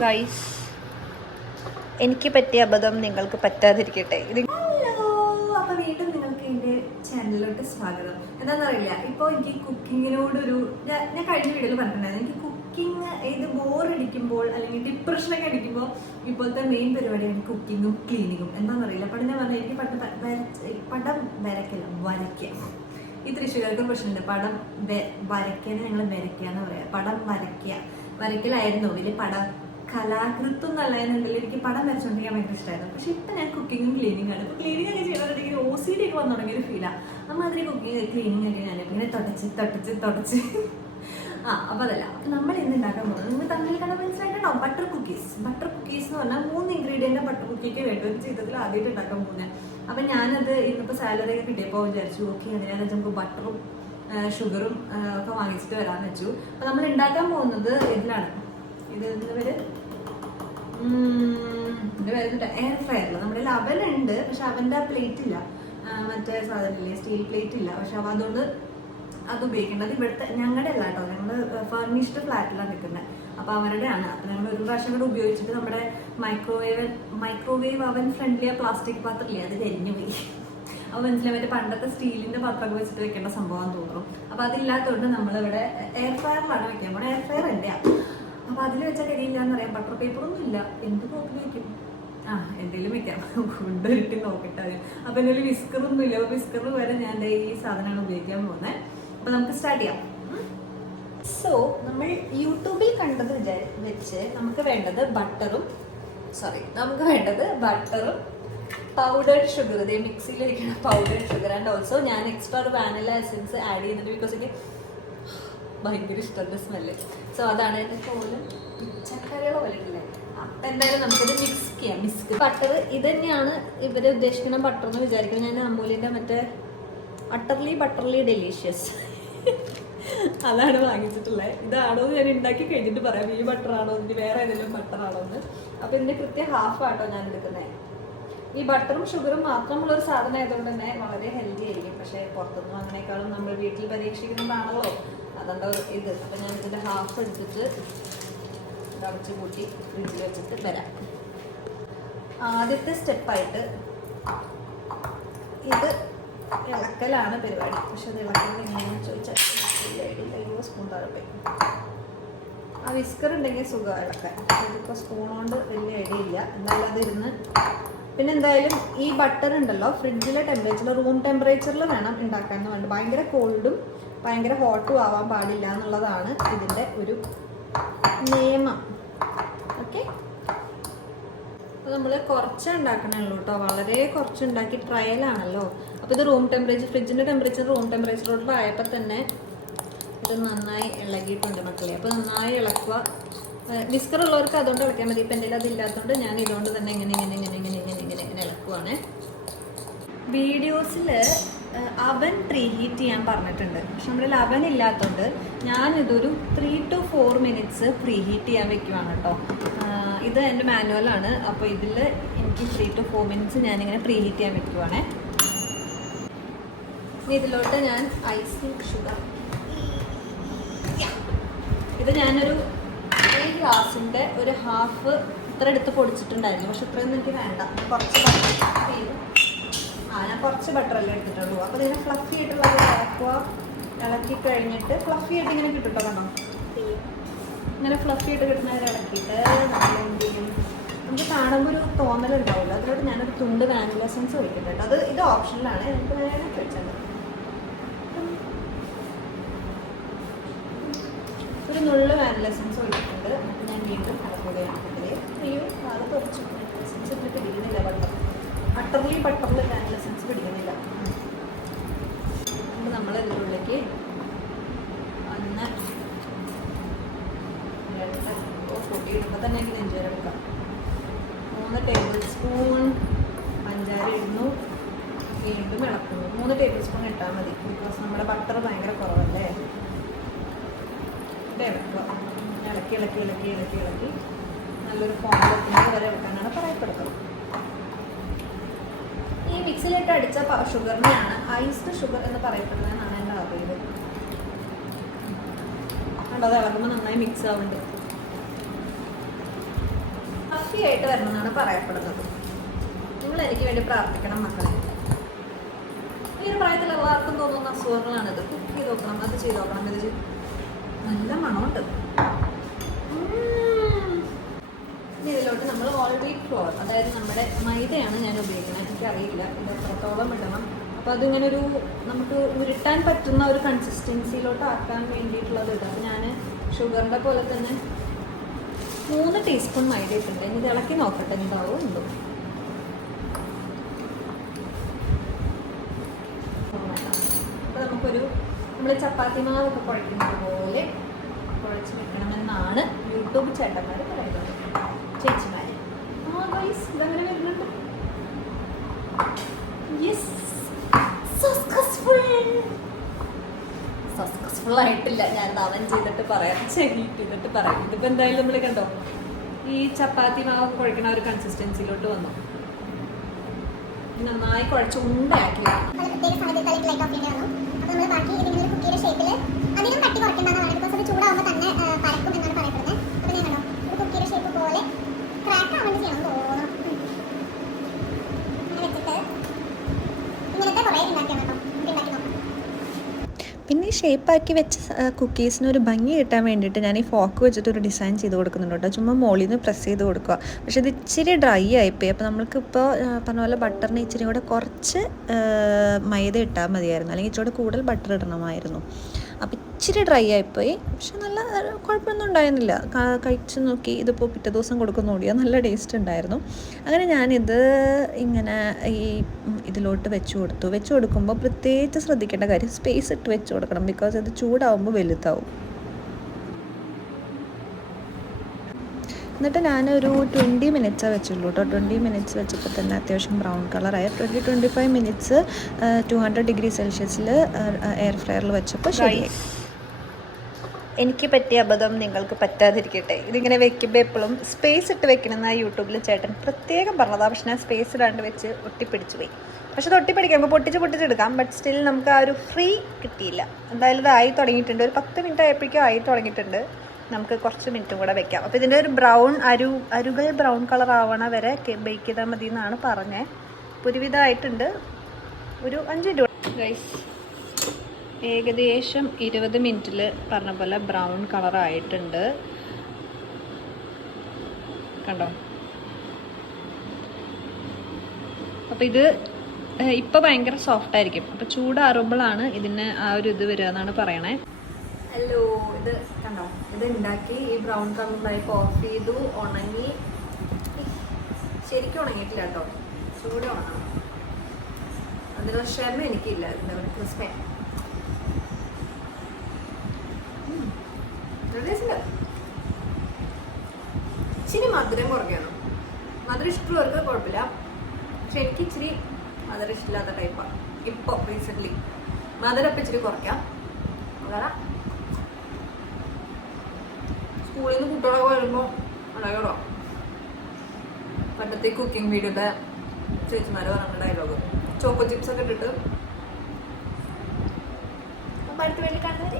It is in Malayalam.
ഗൈസ്, എനിക്ക് പറ്റിയ അബദ്ധം നിങ്ങൾക്ക് പറ്റാതിരിക്കട്ടെ. അപ്പൊ വീണ്ടും നിങ്ങൾക്ക് എന്റെ ചാനലിലോട്ട് സ്വാഗതം. എന്താണെന്നറിയില്ല, ഇപ്പൊ എനിക്ക് കുക്കിങ്ങിനോടൊരു ഞാൻ കഴിഞ്ഞ വീഡിയോയിൽ പറഞ്ഞിട്ടുണ്ടായിരുന്നു, എനിക്ക് കുക്കിംഗ് ഇത് ബോറടിക്കുമ്പോൾ അല്ലെങ്കിൽ ഡിപ്രഷനൊക്കെ അടിക്കുമ്പോൾ ഇപ്പോഴത്തെ മെയിൻ പരിപാടിയാണ് കുക്കിങ്ങും ക്ലീനിങ്ങും. എന്താണെന്നറിയില്ല, പണ്ട് ഞാൻ പറഞ്ഞാൽ എനിക്ക് പടം വരയ്ക്കുക. ഈ തൃശ്ശൂർക്കാർക്ക് പ്രശ്നമുണ്ട്, പടം വരയ്ക്കാന് ഞങ്ങൾ വരയ്ക്കാന്ന് പറയാം. പടം വരയ്ക്കലായിരുന്നു വലിയ കലാകൃത്വം നല്ലതെന്നുണ്ടെങ്കിൽ എനിക്ക് പടം വരച്ചുകൊണ്ടിരിക്കാൻ ഭയങ്കര ഇഷ്ടമായിരുന്നു. പക്ഷെ ഇപ്പൊ ഞാൻ കുക്കിങ്ങും ക്ലീനിങ് ആണ്. ഇപ്പൊ ക്ലീനിങ് ഒക്കെ ചെയ്യുന്നുണ്ടെങ്കിൽ OCD ഒക്കെ വന്നു തുടങ്ങിയൊരു ഫീലാണ്. നമ്മതിരി കുക്കിംഗ് ക്ലീനിങ് ഒക്കെ ഞാൻ ഇങ്ങനെ തുടച്ച് അപ്പൊ അതല്ല. അപ്പൊ നമ്മൾ ഇന്ന് ഉണ്ടാക്കാൻ പോകുന്നത് നിങ്ങൾ തമ്മിൽ കണ്ട മനസ്സിലായിട്ടോ, ബട്ടർ കുക്കീസ് എന്ന് പറഞ്ഞാൽ 3 ഇൻഗ്രീഡിയന്റ് ബട്ടർ കുക്കിക്ക് വേണ്ട ഒരു ജീവിതത്തിൽ ആദ്യമായിട്ട് ഉണ്ടാക്കാൻ പോകുന്നത്. അപ്പൊ ഞാനത് ഇന്നിപ്പോ സാലറി ഒക്കെ കിട്ടിയപ്പോൾ വിചാരിച്ചു, ഓക്കെ അതിനകത്ത് നമുക്ക് ബട്ടറും ഷുഗറും ഒക്കെ വാങ്ങിച്ചിട്ട് വരാന്ന് വെച്ചു. അപ്പൊ നമ്മൾ ഉണ്ടാക്കാൻ പോകുന്നത് ഇതിലാണ്. ഇതിന്റെ പേര് എയർ ഫ്രയറിൽ. നമ്മുടെ അവൻ ഉണ്ട്, പക്ഷെ അവന്റെ പ്ലേറ്റ് ഇല്ല, മറ്റേ സാധനമില്ലേ സ്റ്റീൽ പ്ലേറ്റ് ഇല്ല. പക്ഷെ അവ അതുകൊണ്ട് അത് ഉപയോഗിക്കേണ്ടത് ഇവിടുത്തെ ഞങ്ങളുടെ അല്ല കേട്ടോ, ഞങ്ങൾ ഫർണിഷ്ഡ് ഫ്ലാറ്റിലാണ് നിൽക്കുന്നത്. അപ്പൊ അവരുടെയാണ്. അപ്പൊ ഞങ്ങൾ ഒരു പ്രാവശ്യം കൂടെ ഉപയോഗിച്ചിട്ട് നമ്മുടെ മൈക്രോവേവ് അവൻ ഫ്രണ്ട്ലി പ്ലാസ്റ്റിക് പാത്രമില്ലേ, അത് കരിഞ്ഞു പോയി. അപ്പൊ മനസ്സിലായി, മറ്റേ പണ്ടത്തെ സ്റ്റീലിന്റെ പാത്രമൊക്കെ വെച്ചിട്ട് വെക്കേണ്ട സംഭവം തോന്നും. അപ്പൊ അതില്ലാത്തതുകൊണ്ട് നമ്മളിവിടെ എയർ ഫ്രയറിലാണ് വെക്കാൻ പോണത്. എയർ ഫ്രയർ എന്റെയാ. അപ്പൊ അതിൽ വെച്ചാൽ കരിയില്ലാന്ന് പറയാം. ബട്ടർ പേപ്പറൊന്നും ഇല്ല, എന്ത് നോക്കി വെക്കും, എന്തെങ്കിലും വെക്കാം, കൊണ്ടൊരിട്ട് നോക്കിട്ട്. അപ്പൊ എന്തെങ്കിലും വിസ്കറൊന്നും ഇല്ല. അപ്പൊ വിസ്കറിന് വരെ ഞാൻ ഈ സാധനമാണ് ഉപയോഗിക്കാൻ പോകുന്നത്. അപ്പൊ നമുക്ക് സ്റ്റാർട്ട് ചെയ്യാം. സോ നമ്മൾ യൂട്യൂബിൽ കണ്ടത് വെച്ച് നമുക്ക് വേണ്ടത് ബട്ടറും പൗഡേർഡ് ഷുഗർ. ഇതേ മിക്സിയിലിരിക്കുന്ന പൗഡേർഡ് ഷുഗർ. ആൻഡ് ഓൾസോ ഞാൻ എക്സ്ട്രാ ഒരു വാനില എസൻസ് ആഡ് ചെയ്യുന്നുണ്ട്, ബിക്കോസ് എനിക്ക് ഭയങ്കര ഇഷ്ടമുണ്ട് സ്മെല്ല്. സോ അതാണ് എൻ്റെ പോലും പിച്ചക്കറികളോ പോലെയില്ലേ. എന്തായാലും നമുക്കിത് മിക്സ് ചെയ്യാം. ബട്ടർ ഇത് തന്നെയാണ് ഇവര് ഉദ്ദേശിക്കുന്ന ബട്ടർ എന്ന് വിചാരിക്കുന്നത്. ഞാൻ അമൂലിൻ്റെ മറ്റേ ബട്ടർലി ഡെലീഷ്യസ് അതാണ് വാങ്ങിച്ചിട്ടുള്ളത്. ഇതാണോ എന്ന് ഞാൻ ഉണ്ടാക്കി കഴിഞ്ഞിട്ട് പറയാം, ഈ ബട്ടർ ആണോ ഇനി വേറെ ഏതെങ്കിലും ബട്ടർ ആണോ എന്ന്. അപ്പൊ ഇതിന്റെ കൃത്യം ഹാഫ് ആട്ടോ ഞാൻ എടുക്കുന്നത്. ഈ ബട്ടറും ഷുഗറും മാത്രമുള്ള ഒരു സാധനം ആയതുകൊണ്ട് തന്നെ വളരെ ഹെൽത്തി ആയിരിക്കും. പക്ഷെ പുറത്തുനിന്ന് അങ്ങനെക്കാളും നമ്മൾ വീട്ടിൽ പരീക്ഷിക്കുന്നതാണല്ലോ, അതെന്താ ഇത്. അപ്പൊ ഞാൻ ഇതിന്റെ ഹാഫ് എടുത്തിട്ട് അടച്ചു കൂട്ടി ഫ്രിഡ്ജിൽ വെച്ചിട്ട് വരാം. ആദ്യത്തെ സ്റ്റെപ്പായിട്ട് ഇത് ഇളക്കലാണ് പരിപാടി. പക്ഷെ അത് ഇളക്കുന്നത് എങ്ങനെയാണെന്ന് ചോദിച്ചാൽ സ്പൂൺ താഴെ ആ വിസ്കർ ഉണ്ടെങ്കിൽ സുഖം ഇളക്കാൻ. ഇതിപ്പോൾ സ്പൂൺ കൊണ്ട് വലിയ ഐഡിയ ഇല്ല. എന്നാലും അതിരുന്ന് പിന്നെ എന്തായാലും ഈ ബട്ടർ ഉണ്ടല്ലോ ഫ്രിഡ്ജിലെ ടെമ്പറേച്ചറിൽ, റൂം ടെമ്പറേച്ചറിൽ വേണം ഉണ്ടാക്കാൻ. വേണ്ട ഭയങ്കര കോൾഡും ഭയങ്കര ഹോട്ടും ആവാൻ പാടില്ല എന്നുള്ളതാണ് ഇതിൻ്റെ ഒരു നിയമം. ഓക്കെ, അപ്പോൾ നമ്മൾ കുറച്ച് ഉണ്ടാക്കണുള്ളൂ കേട്ടോ, വളരെ കുറച്ച് ഉണ്ടാക്കി ട്രയലാണല്ലോ. അപ്പോൾ ഇത് റൂം ടെമ്പറേച്ചർ, ഫ്രിഡ്ജിൻ്റെ ടെമ്പറേച്ചർ റൂം ടെമ്പറേച്ചറോട് ആയപ്പോൾ തന്നെ ഇത് നന്നായി ഇളകിയിട്ടുണ്ട് മക്കളെ. അപ്പോൾ നന്നായി ഇളക്കുക. വിസ്കർ ഉള്ളവർക്ക് അതുകൊണ്ട് ഇളക്കാൻ മതി. ഇപ്പം എൻ്റെ അതില്ലാത്തതുകൊണ്ട് ഞാൻ ഇതുകൊണ്ട് തന്നെ ഇങ്ങനെ ഇളക്കുവാണ്. വീഡിയോസിൽ അവൻ പ്രീ ഹീറ്റ് ചെയ്യാൻ പറഞ്ഞിട്ടുണ്ട്, പക്ഷെ നമ്മുടെ അവൻ ഇല്ലാത്തതുകൊണ്ട് ഞാനിതൊരു 3 to 4 minutes പ്രീ ഹീറ്റ് ചെയ്യാൻ വെക്കുവാണ് കേട്ടോ. ഇത് എൻ്റെ മാനുവലാണ്. അപ്പോൾ ഇതിൽ എനിക്ക് 3 to 4 minutes ഞാനിങ്ങനെ പ്രീ ഹീറ്റ് ചെയ്യാൻ വെക്കുവാണേ. ഇനി ഇതിലോട്ട് ഞാൻ ഐസിങ് ഷുഗർ, ഇത് ഞാനൊരു ഈ ഗ്ലാസിൻ്റെ ഒരു ഹാഫ് ഇത്ര എടുത്ത് പൊടിച്ചിട്ടുണ്ടായിരുന്നു. പക്ഷെ ഇത്രയൊന്നും എനിക്ക് വേണ്ട, കുറച്ച് ഞാൻ കുറച്ച് ബട്ടറല്ലേ എടുത്തിട്ടുള്ളൂ. അപ്പോൾ ഇതിനെ ഫ്ലഫി ആയിട്ടുള്ളത് ഇളക്കി കഴിഞ്ഞിട്ട് ഫ്ലഫി ആയിട്ട് ഇങ്ങനെ കിട്ടുട്ടോ, കണ്ടോ ഇങ്ങനെ ഫ്ലഫി ആയിട്ട് കിട്ടുന്നവരെ ഇളക്കിയിട്ട് നമ്മൾ എന്ത് ചെയ്യും, നമുക്ക് കാണുമ്പോൾ ഒരു തോന്നലുണ്ടാവില്ല. അതിലോട്ട് ഞാനൊരു തുണ്ട് വാനില എസൻസ് ഒഴിക്കുന്നുണ്ട്. ഇത് ഓപ്ഷനിലാണ്, നമുക്ക് വേണമെങ്കിൽ ഒഴിച്ചാൽ ഒരു നുള്ള വാനില എസൻസ് ഒഴിച്ചിട്ടുണ്ട്. എന്നിട്ട് ഞാൻ വീണ്ടും ഇളക്കുകയാണ്. അയ്യോ അത് കുറച്ച് വാനില എസൻസ് ഇട്ട് പിടിക്കുന്നില്ല, ബട്ടറിൽ വാനില എസൻസ് പിടിക്കുന്നില്ല. അപ്പോൾ നമ്മൾ ഇതിനുള്ളിലേക്ക് 1 2 പൊട്ടിയിടുമ്പോൾ തന്നെ എനിക്ക് നെഞ്ചേരെടുക്കാം. 3 tablespoon പഞ്ചാര ഇടുന്നു, വീണ്ടും ഇളക്കുന്നു. 3 tablespoon ഇട്ടാൽ മതി, ബിക്കോസ് നമ്മുടെ ബട്ടർ ഭയങ്കര കുറവല്ലേ. ഇളക്കി നല്ലൊരു ഫോമിലെത്തുന്നത് വരെ ഇളക്കാനാണ് പറയപ്പെടുന്നത്. ഈ മിക്സിയിലിട്ട് അടിച്ച ഷുഗറിനെയാണ് ഐസ്ഡ് ഷുഗർ എന്ന് പറയപ്പെടുന്നതെന്നാണ് എൻ്റെ അറിവ്. കണ്ടോ, അത് ഇളകുമ്പോൾ നന്നായി മിക്സ് ആവുന്നുണ്ട്. ഫ്ലഫി ആയിട്ട് വരണം എന്നാണ് പറയപ്പെടുന്നത്. നിങ്ങൾ എനിക്ക് വേണ്ടി പ്രാർത്ഥിക്കണം മക്കളെ. ഈ ഒരു പ്രായത്തിൽ എല്ലാവർക്കും തോന്നുന്ന അസുഖങ്ങളാണിത്. കുക്ക് ചെയ്ത് നോക്കണം, അത് ചെയ്ത് നോക്കണം, ഇത് ചെയ്ത് നല്ല മണമുണ്ട്. ഇതിലോട്ട് നമ്മൾ ഓൾറെഡി ഫ്ലോർ, അതായത് നമ്മുടെ മൈദയാണ് ഞാൻ ഉപയോഗിക്കുന്നത്. എനിക്കറിയില്ല ഇത് എത്രത്തോളം ഇടണം. അപ്പോൾ അതിങ്ങനെ ഒരു നമുക്ക് ഉരുട്ടാൻ പറ്റുന്ന ഒരു കൺസിസ്റ്റൻസിയിലോട്ട് ആക്കാൻ വേണ്ടിയിട്ടുള്ളത് ഇടാം. ഞാൻ ഷുഗറിൻ്റെ പോലെ തന്നെ 3 ടീസ്പൂൺ മൈദ ഇട്ടിട്ടുണ്ട്. ഇനി ഇത് ഇളക്കി നോക്കട്ടെ എന്താവോ ഉണ്ടോ. അപ്പോൾ നമുക്കൊരു നമ്മൾ ചപ്പാത്തി മാവൊക്കെ കുഴക്കുന്നത് പോലെ കുഴച്ച് വെക്കണമെന്നാണ് യൂട്യൂബ് ചേട്ടന്മാർ പറയുന്നത്, ചേച്ചിമാർ. ഗൈസ് ഇതങ്ങനെ വരുന്നുണ്ട്. യെസ്, സക്സസ്ഫുൾ ആയിട്ടില്ല. ഞാൻ അവൻ ചെയ്തിട്ട് പറയാം, ചെയ്തിട്ട് പറയാം. ഇതിപ്പോൾ എന്തായാലും നമ്മൾ കണ്ടോ ഈ ചപ്പാത്തി മാവ് കുഴക്കണ ഒരു കൺസിസ്റ്റൻസിയിലോട്ട് വന്നു. നന്നായി കുഴച്ച് ഉണ്ടാക്കി പിന്നെ ഈ ഷേപ്പാക്കി വെച്ച കുക്കീസിന് ഒരു ഭംഗി കിട്ടാൻ വേണ്ടിയിട്ട് ഞാൻ ഈ ഫോക്ക് വെച്ചിട്ട് ഒരു ഡിസൈൻ ചെയ്ത് കൊടുക്കുന്നുണ്ട് കേട്ടോ. ചുമ്മാ മുകളിൽ നിന്ന് പ്രസ് ചെയ്ത് കൊടുക്കുക. പക്ഷേ ഇത് ഇച്ചിരി ഡ്രൈ ആയിപ്പോയി. അപ്പോൾ നമ്മൾക്കിപ്പോൾ പറഞ്ഞ പോലെ ബട്ടറിന് ഇച്ചിരി കൂടെ കുറച്ച് മൈദ ഇട്ടാൽ മതിയായിരുന്നു, അല്ലെങ്കിൽ ഇച്ചിരി കൂടെ കൂടുതൽ ബട്ടർ ഇടണമായിരുന്നു. അപ്പോൾ ഇച്ചിരി ഡ്രൈ ആയിപ്പോയി. പക്ഷെ നല്ല കുഴപ്പമൊന്നും ഉണ്ടായിരുന്നില്ല. കഴിച്ച് നോക്കി, ഇതിപ്പോൾ പിറ്റേ ദിവസം കൊടുക്കുന്ന ഓടിയാൽ നല്ല ടേസ്റ്റ് ഉണ്ടായിരുന്നു. അങ്ങനെ ഞാനിത് ഇങ്ങനെ ഈ ഇതിലോട്ട് വെച്ച് കൊടുക്കുമ്പോൾ പ്രത്യേകിച്ച് ശ്രദ്ധിക്കേണ്ട കാര്യം സ്പേസ് ഇട്ട് വെച്ച് കൊടുക്കണം. ബിക്കോസ് ഇത് ചൂടാവുമ്പോൾ വലുതാവും. എന്നിട്ട് ഞാനൊരു 20 മിനിറ്റ്സാണ് വെച്ചുള്ളൂ കേട്ടോ. 20 മിനിറ്റ്സ് വെച്ചപ്പോൾ തന്നെ അത്യാവശ്യം ബ്രൗൺ കളറായി. 20-25 മിനിറ്റ്സ് 200 ഡിഗ്രി സെൽഷ്യസിൽ എയർ ഫ്രയറിൽ വെച്ചപ്പോൾ ശരിയായി. എനിക്ക് പറ്റിയ അബദ്ധം നിങ്ങൾക്ക് പറ്റാതിരിക്കട്ടെ. ഇതിങ്ങനെ വെക്കുമ്പോൾ എപ്പോഴും സ്പേസ് ഇട്ട് വെക്കണമെന്ന് യൂട്യൂബിൽ ചേട്ടൻ പ്രത്യേകം പറഞ്ഞതാണ്. പക്ഷെ ഞാൻ സ്പേസ് ഇടാണ്ട് വെച്ച് ഒട്ടിപ്പിടിച്ച് പോയി. പക്ഷെ അത് ഒട്ടിപ്പിടിക്കാം, നമുക്ക് പൊട്ടിച്ചെടുക്കാം. ബട്ട് സ്റ്റിൽ നമുക്ക് ആ ഒരു ഫ്രീ കിട്ടിയില്ല. എന്തായാലും ഇത് ആയി തുടങ്ങിയിട്ടുണ്ട്. ഒരു 10 മിനിറ്റ് ആയപ്പോഴേക്കും ആയി തുടങ്ങിയിട്ടുണ്ട്. നമുക്ക് കുറച്ച് മിനിറ്റും കൂടെ വെക്കാം. അപ്പോൾ ഇതിൻ്റെ ഒരു ബ്രൗൺ അരുകൾ ബ്രൗൺ കളർ ആവണ വരെ ബേക്ക് ചെയ്താൽ മതി എന്നാണ് പറഞ്ഞത്. പുരുവിധമായിട്ടുണ്ട്. ഒരു 5 മിനിറ്റ് ഗൈസ്. ഏകദേശം 20 മിനിറ്റിൽ പറഞ്ഞ പോലെ ബ്രൗൺ കളറായിട്ടുണ്ട്. കണ്ടോ? അപ്പോൾ ഇത് ഇപ്പോൾ ഭയങ്കര സോഫ്റ്റ് ആയിരിക്കും. അപ്പോൾ ചൂടാറുമ്പോഴാണ് ഇതിന് ആ ഒരു ഇത് വരിക എന്നാണ് പറയണേ. ഹലോ, ഇത് കണ്ടോ? ഇത് ഉണ്ടാക്കി ഈ ബ്രൗൺ കളറിലായി ഓഫ് ചെയ്തു, ഉണങ്ങി. ശരിക്കും ഉണങ്ങിയിട്ടില്ല കേട്ടോ, ചൂട് ഉണങ്ങണം. അതിന് ക്ഷമ എനിക്കില്ല. എന്താ പറയുക, ക്രിസ്പി ഇച്ചിരി മധുരം കുറയ്ക്കണം. മധുരം ഇഷ്ടമുള്ളവർക്ക് കുഴപ്പമില്ല. പക്ഷെ എനിക്ക് ഇച്ചിരി മധുരം ഇഷ്ടമില്ലാത്ത ടൈപ്പാണ് ഇപ്പോൾ റീസെൻ്റ്ലി. മധുരം ഇപ്പം ഇച്ചിരി കുറയ്ക്കാം. അങ്ങനെ സ്കൂളിൽ നിന്ന് കുട്ടികളൊക്കെ വരുമ്പോൾ ഉണ്ടാകണോ പണ്ടത്തെ കുക്കിംഗ് വീഡിയോയുടെ ചേച്ചിമാർ പറഞ്ഞ ഡയലോഗ്, ചോക്കോ ചിപ്സ് ഒക്കെ ഇട്ടിട്ട്. അടുത്ത വേണ്ടി കാണുന്നത്